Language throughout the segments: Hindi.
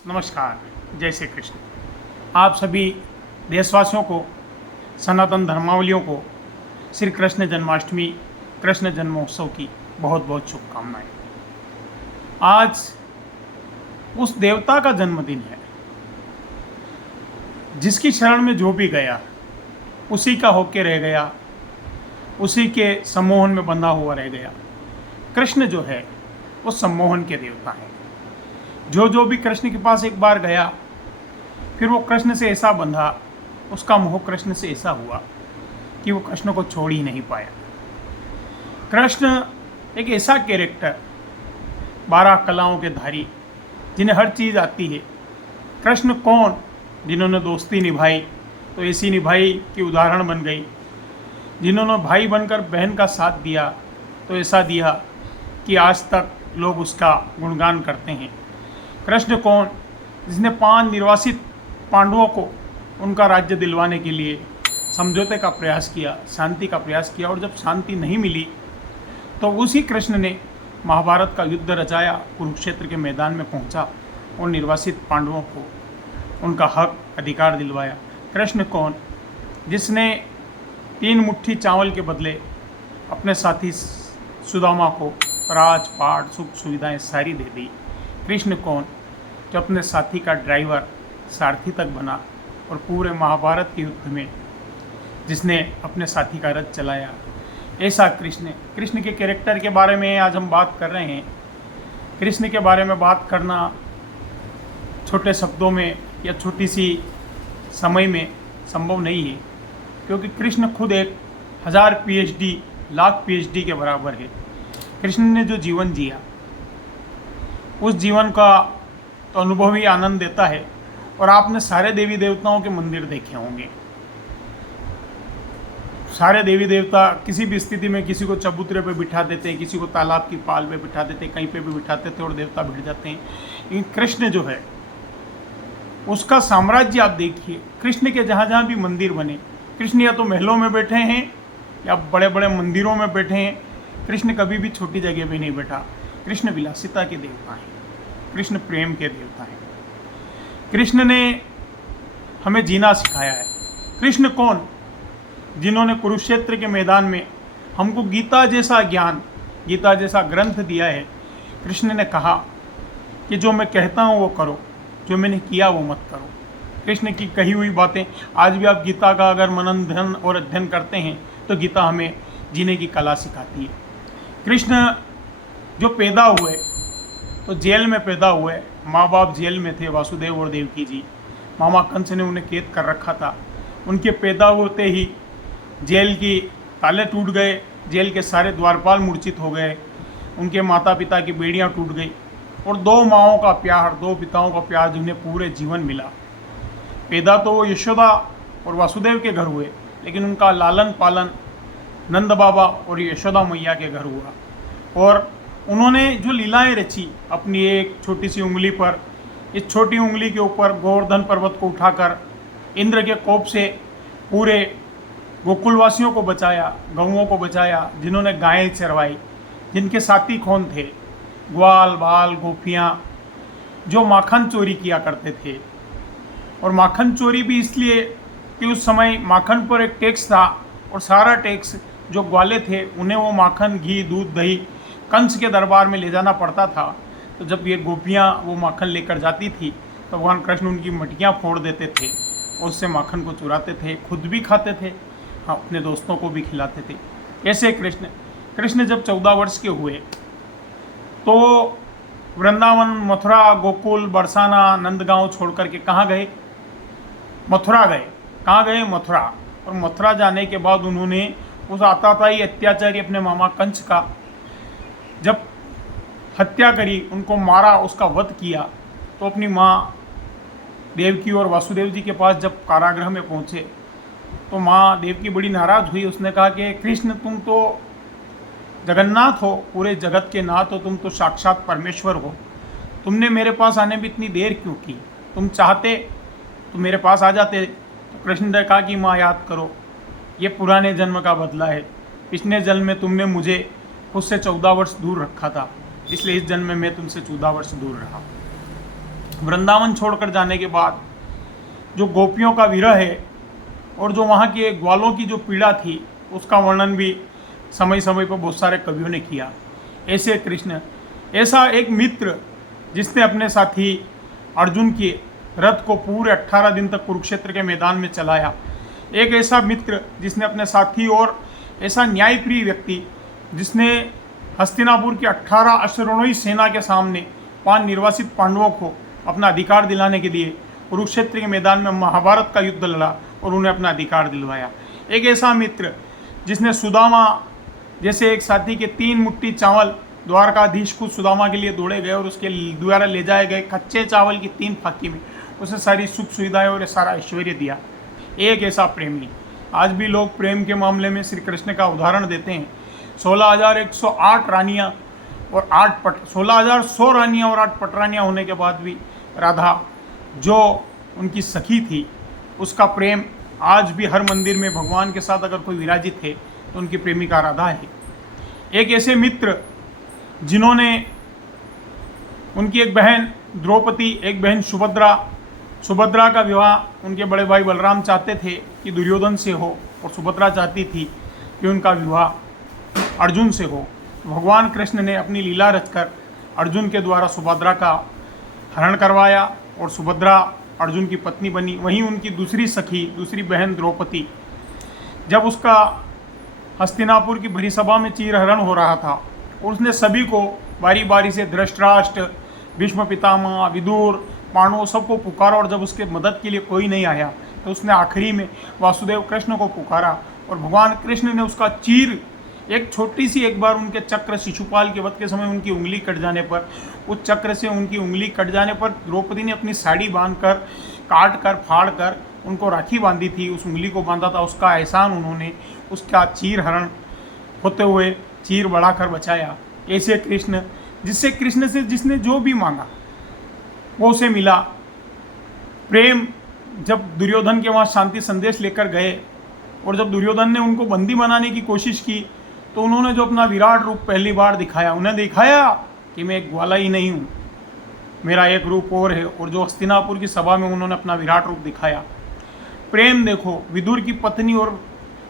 नमस्कार, जय श्री कृष्ण। आप सभी देशवासियों को, सनातन धर्मावलियों को श्री कृष्ण जन्माष्टमी, कृष्ण जन्मोत्सव की बहुत बहुत शुभकामनाएं। आज उस देवता का जन्मदिन है जिसकी शरण में जो भी गया उसी का होके रह गया, उसी के सम्मोहन में बंधा हुआ रह गया। कृष्ण जो है वो सम्मोहन के देवता हैं। जो भी कृष्ण के पास एक बार गया, फिर वो कृष्ण से ऐसा बंधा, उसका मोह कृष्ण से ऐसा हुआ कि वो कृष्ण को छोड़ ही नहीं पाया। कृष्ण एक ऐसा कैरेक्टर, 12 कलाओं के धारी, जिन्हें हर चीज़ आती है। कृष्ण कौन? जिन्होंने दोस्ती निभाई तो ऐसी निभाई कि उदाहरण बन गई। जिन्होंने भाई बनकर बहन का साथ दिया तो ऐसा दिया कि आज तक लोग उसका गुणगान करते हैं। कृष्ण कौन? जिसने 5 निर्वासित पांडवों को उनका राज्य दिलवाने के लिए समझौते का प्रयास किया, शांति का प्रयास किया, और जब शांति नहीं मिली तो उसी कृष्ण ने महाभारत का युद्ध रचाया, कुरुक्षेत्र के मैदान में पहुंचा और निर्वासित पांडवों को उनका हक अधिकार दिलवाया। कृष्ण कौन? जिसने 3 मुट्ठी चावल के बदले अपने साथी सुदामा को राजपाट, सुख सुविधाएं सारी दे दी। कृष्ण कौन? जो अपने साथी का ड्राइवर, सारथी तक बना और पूरे महाभारत के युद्ध में जिसने अपने साथी का रथ चलाया। ऐसा कृष्ण के कैरेक्टर के बारे में आज हम बात कर रहे हैं। कृष्ण के बारे में बात करना छोटे शब्दों में या छोटी सी समय में संभव नहीं है, क्योंकि कृष्ण खुद एक 1000 PhD, लाख PhD के बराबर है। कृष्ण ने जो जीवन जिया, उस जीवन का तो अनुभव ही आनंद देता है। और आपने सारे देवी देवताओं के मंदिर देखे होंगे। सारे देवी देवता किसी भी स्थिति में किसी को चबूतरे पे बिठा देते हैं, किसी को तालाब की पाल पे बिठा देते हैं, कहीं पे भी बिठाते थे और देवता बैठ जाते हैं। लेकिन कृष्ण जो है उसका साम्राज्य आप देखिए। कृष्ण के जहाँ जहाँ भी मंदिर बने, कृष्ण या तो महलों में बैठे हैं या बड़े बड़े मंदिरों में बैठे हैं। कृष्ण कभी भी छोटी जगह पे नहीं बैठा। कृष्ण विलासिता के देवता हैं, कृष्ण प्रेम के देवता हैं। कृष्ण ने हमें जीना सिखाया है। कृष्ण कौन? जिन्होंने कुरुक्षेत्र के मैदान में हमको गीता जैसा ज्ञान, गीता जैसा ग्रंथ दिया है। कृष्ण ने कहा कि जो मैं कहता हूँ वो करो, जो मैंने किया वो मत करो। कृष्ण की कही हुई बातें आज भी आप गीता का अगर मनन ध्यान और अध्ययन करते हैं तो गीता हमें जीने की कला सिखाती है। कृष्ण जो पैदा हुए तो जेल में पैदा हुए। माँ बाप जेल में थे, वासुदेव और देवकी जी। मामा कंस ने उन्हें कैद कर रखा था। उनके पैदा होते ही जेल की ताले टूट गए, जेल के सारे द्वारपाल मूर्छित हो गए, उनके माता पिता की बेड़ियाँ टूट गई और 2 माँओं का प्यार, 2 पिताओं का प्यार जिन्हें पूरे जीवन मिला। पैदा तो वो यशोदा और वासुदेव के घर हुए, लेकिन उनका लालन पालन नंद बाबा और यशोदा मैया के घर हुआ। और उन्होंने जो लीलाएं रची अपनी एक छोटी सी उंगली पर, इस छोटी उंगली के ऊपर गोवर्धन पर्वत को उठाकर इंद्र के कोप से पूरे गोकुलवासियों को बचाया, गौओं को बचाया, जिन्होंने गायें चरवाई, जिनके साथी कौन थे? ग्वाल बाल गोपियाँ, जो माखन चोरी किया करते थे। और माखन चोरी भी इसलिए कि उस समय माखन पर एक टैक्स था और सारा टैक्स जो ग्वाले थे उन्हें वो माखन, घी, दूध, दही कंस के दरबार में ले जाना पड़ता था। तो जब ये गोपियाँ वो माखन लेकर जाती थी तो भगवान कृष्ण उनकी मटकियाँ फोड़ देते थे और उससे माखन को चुराते थे, खुद भी खाते थे, हाँ, अपने दोस्तों को भी खिलाते थे। ऐसे कृष्ण जब 14 वर्ष के हुए तो वृंदावन, मथुरा, गोकुल, बरसाना, नंदगांव छोड़ करके कहाँ गए? मथुरा गए। कहाँ गए? मथुरा। और मथुरा जाने के बाद उन्होंने उस आताताई अत्याचारी अपने मामा कंस का जब हत्या करी, उनको मारा, उसका वध किया, तो अपनी माँ देवकी और वासुदेव जी के पास जब कारागृह में पहुँचे तो माँ देवकी बड़ी नाराज़ हुई। उसने कहा कि कृष्ण, तुम तो जगन्नाथ हो, पूरे जगत के नाथ हो, तुम तो साक्षात परमेश्वर हो, तुमने मेरे पास आने में इतनी देर क्यों की? तुम चाहते तो मेरे पास आ जाते। तो कृष्ण ने कहा कि माँ, याद करो, ये पुराने जन्म का बदला है। पिछले जन्म में तुमने मुझे उससे 14 वर्ष दूर रखा था, इसलिए इस जन्म में मैं तुमसे 14 वर्ष दूर रहा। वृंदावन छोड़कर जाने के बाद जो गोपियों का विरह है और जो वहाँ के ग्वालों की जो पीड़ा थी उसका वर्णन भी समय समय पर बहुत सारे कवियों ने किया। ऐसे कृष्ण, ऐसा एक मित्र जिसने अपने साथी अर्जुन के रथ को पूरे 18 दिन तक कुरुक्षेत्र के मैदान में चलाया, एक ऐसा मित्र जिसने अपने साथी और ऐसा न्यायप्रिय व्यक्ति जिसने हस्तिनापुर की 18 अश्वारोही सेना के सामने 5 निर्वासित पांडवों को अपना अधिकार दिलाने के लिए कुरुक्षेत्र के मैदान में महाभारत का युद्ध लड़ा और उन्हें अपना अधिकार दिलवाया। एक ऐसा मित्र जिसने सुदामा जैसे एक साथी के 3 मुट्ठी चावल द्वारकाधीश को सुदामा के लिए दौड़े गए और उसके द्वारा ले जाए गए कच्चे चावल की 3 फाकी में उसे सारी सुख सुविधाएं और सारा ऐश्वर्य दिया। एक ऐसा प्रेमी। आज भी लोग प्रेम के मामले में श्री कृष्ण का उदाहरण देते हैं। 16,108 रानियाँ और 16,100 रानियाँ और 8 पटरानियाँ होने के बाद भी राधा जो उनकी सखी थी उसका प्रेम आज भी हर मंदिर में भगवान के साथ अगर कोई विराजित है तो उनकी प्रेमिका राधा है। एक ऐसे मित्र जिन्होंने उनकी एक बहन द्रौपदी, एक बहन सुभद्रा का विवाह उनके बड़े भाई बलराम चाहते थे कि दुर्योधन से हो और सुभद्रा चाहती थी कि उनका विवाह अर्जुन से हो। भगवान कृष्ण ने अपनी लीला रचकर अर्जुन के द्वारा सुभद्रा का हरण करवाया और सुभद्रा अर्जुन की पत्नी बनी। वहीं उनकी दूसरी सखी, दूसरी बहन द्रौपदी, जब उसका हस्तिनापुर की भरी सभा में चीरहरण हो रहा था और उसने सभी को बारी बारी से धृतराष्ट्र, भीष्म पितामह, विदुर, पांडवों सबको पुकारा और जब उसके मदद के लिए कोई नहीं आया तो उसने आखिरी में वासुदेव कृष्ण को पुकारा और भगवान कृष्ण ने उसका चीर एक छोटी सी एक बार उनके चक्र शिशुपाल के वध के समय उनकी उंगली कट जाने पर, उस चक्र से उनकी उंगली कट जाने पर द्रौपदी ने अपनी साड़ी बांधकर काट कर फाड़ कर उनको राखी बांधी थी, उस उंगली को बांधा था। उसका एहसान उन्होंने उसका चीर हरण होते हुए चीर बढ़ाकर बचाया। ऐसे कृष्ण जिससे कृष्ण से जिसने जो भी मांगा वो उसे मिला। प्रेम जब दुर्योधन के वहाँ शांति संदेश लेकर गए और जब दुर्योधन ने उनको बंदी बनाने की कोशिश की तो उन्होंने जो अपना विराट रूप पहली बार दिखाया, उन्हें दिखाया कि मैं एक ग्वाला ही नहीं हूँ, मेरा एक रूप और है। और जो हस्तिनापुर की सभा में उन्होंने अपना विराट रूप दिखाया। प्रेम देखो, विदुर की पत्नी और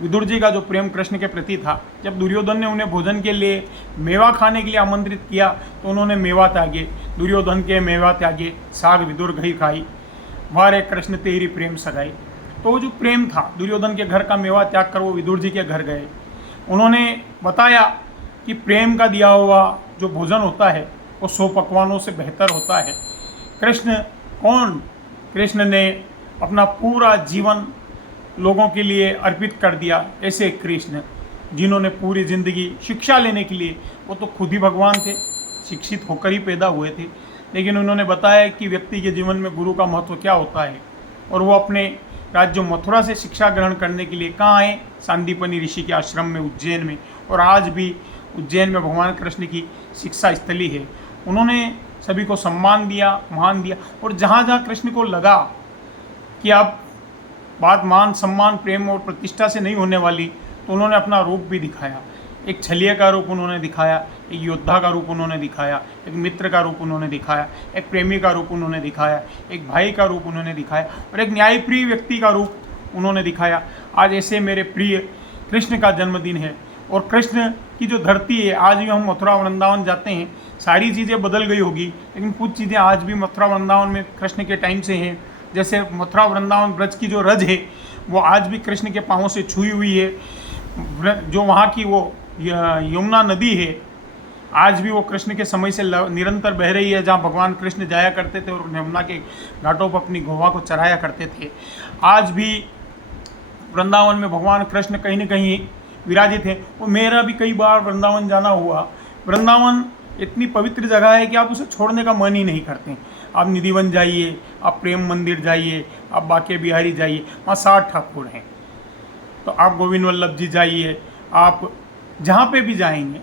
विदुर जी का जो प्रेम कृष्ण के प्रति था, जब दुर्योधन ने उन्हें भोजन के लिए मेवा खाने के लिए आमंत्रित किया तो उन्होंने मेवा त्यागे, दुर्योधन के मेवा त्यागे, साग विदुर घई खाई, वारे कृष्ण तेरी प्रेम सगाई। तो वो जो प्रेम था, दुर्योधन के घर का मेवा त्याग कर वो विदुर जी के घर गए। उन्होंने बताया कि प्रेम का दिया हुआ जो भोजन होता है वो 100 पकवानों से बेहतर होता है। कृष्ण कौन? कृष्ण ने अपना पूरा जीवन लोगों के लिए अर्पित कर दिया। ऐसे कृष्ण जिन्होंने पूरी ज़िंदगी शिक्षा लेने के लिए, वो तो खुद ही भगवान थे, शिक्षित होकर ही पैदा हुए थे, लेकिन उन्होंने बताया कि व्यक्ति के जीवन में गुरु का महत्व क्या होता है। और वो अपने राज्य मथुरा से शिक्षा ग्रहण करने के लिए कहाँ आए? सांदीपनी ऋषि के आश्रम में उज्जैन में। और आज भी उज्जैन में भगवान कृष्ण की शिक्षा स्थली है। उन्होंने सभी को सम्मान दिया, मान दिया। और जहाँ जहाँ कृष्ण को लगा कि अब बात मान सम्मान प्रेम और प्रतिष्ठा से नहीं होने वाली, तो उन्होंने अपना रूप भी दिखाया। एक छलिया का रूप उन्होंने दिखाया, एक योद्धा का रूप उन्होंने दिखाया, एक मित्र का रूप उन्होंने दिखाया, एक प्रेमी का रूप उन्होंने दिखाया, एक भाई का रूप उन्होंने दिखाया और एक न्यायप्रिय व्यक्ति का रूप उन्होंने दिखाया। आज ऐसे मेरे प्रिय कृष्ण का जन्मदिन है और कृष्ण की जो धरती है, आज भी हम मथुरा वृंदावन जाते हैं, सारी चीज़ें बदल गई होगी लेकिन कुछ चीज़ें आज भी मथुरा वृंदावन में कृष्ण के टाइम से हैं। जैसे मथुरा वृंदावन ब्रज की जो रज है वो आज भी कृष्ण के पाँवों से छुई हुई है। जो वहाँ की वो यमुना नदी है आज भी वो कृष्ण के समय से निरंतर बह रही है, जहाँ भगवान कृष्ण जाया करते थे और यमुना के घाटों पर अपनी गौवा को चराया करते थे। आज भी वृंदावन में भगवान कृष्ण कहीं न कहीं विराजित हैं। और मेरा भी कई बार वृंदावन जाना हुआ। वृंदावन इतनी पवित्र जगह है कि आप उसे छोड़ने का मन ही नहीं करते। आप निधिवन जाइए, आप प्रेम मंदिर जाइए, आप बाके बिहारी जाइए, वहाँ 60 ठाकुर हैं। तो आप गोविंद वल्लभ जी जाइए, आप जहाँ पे भी जाएंगे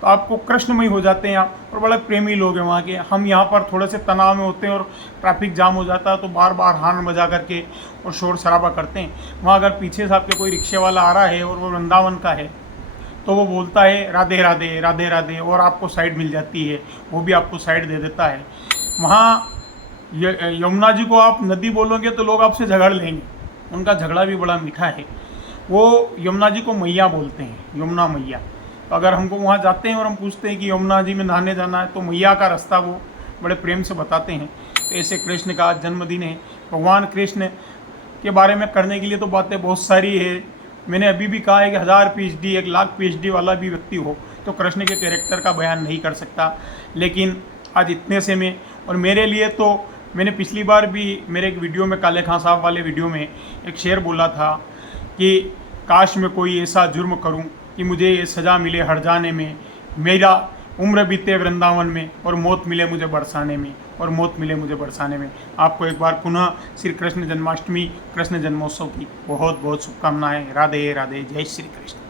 तो आपको कृष्णमय हो जाते हैं आप। और बड़े प्रेमी लोग हैं वहाँ के। हम यहाँ पर थोड़े से तनाव में होते हैं और ट्रैफिक जाम हो जाता है तो बार बार हॉर्न बजा करके और शोर शराबा करते हैं। वहाँ अगर पीछे से आपके कोई रिक्शे वाला आ रहा है और वो वृंदावन का है तो वो बोलता है राधे राधे राधे राधे और आपको साइड मिल जाती है, वो भी आपको साइड दे देता है। वहाँ यमुना जी को आप नदी बोलोगे तो लोग आपसे झगड़ लेंगे, उनका झगड़ा भी बड़ा मीठा है। वो यमुना जी को मैया बोलते हैं, यमुना मैया। तो अगर हमको वहाँ जाते हैं और हम पूछते हैं कि यमुना जी में नहाने जाना है, तो मैया का रास्ता वो बड़े प्रेम से बताते हैं। तो ऐसे कृष्ण का जन्मदिन है। भगवान कृष्ण के बारे में करने के लिए तो बातें बहुत सारी है। मैंने अभी भी कहा है कि 1000 PhD 1 लाख PhD वाला भी व्यक्ति हो तो कृष्ण के कैरेक्टर का बयान नहीं कर सकता। लेकिन आज इतने से में, और मेरे लिए तो मैंने पिछली बार भी मेरे एक वीडियो में, काले खां साहब वाले वीडियो में एक शेर बोला था कि काश मैं कोई ऐसा जुर्म करूं कि मुझे ये सज़ा मिले हट जाने में, मेरा उम्र बीते वृंदावन में और मौत मिले मुझे बरसाने में, और मौत मिले मुझे बरसाने में। आपको एक बार पुनः श्री कृष्ण जन्माष्टमी, कृष्ण जन्मोत्सव की बहुत बहुत शुभकामनाएं। राधे राधे, जय श्री कृष्ण।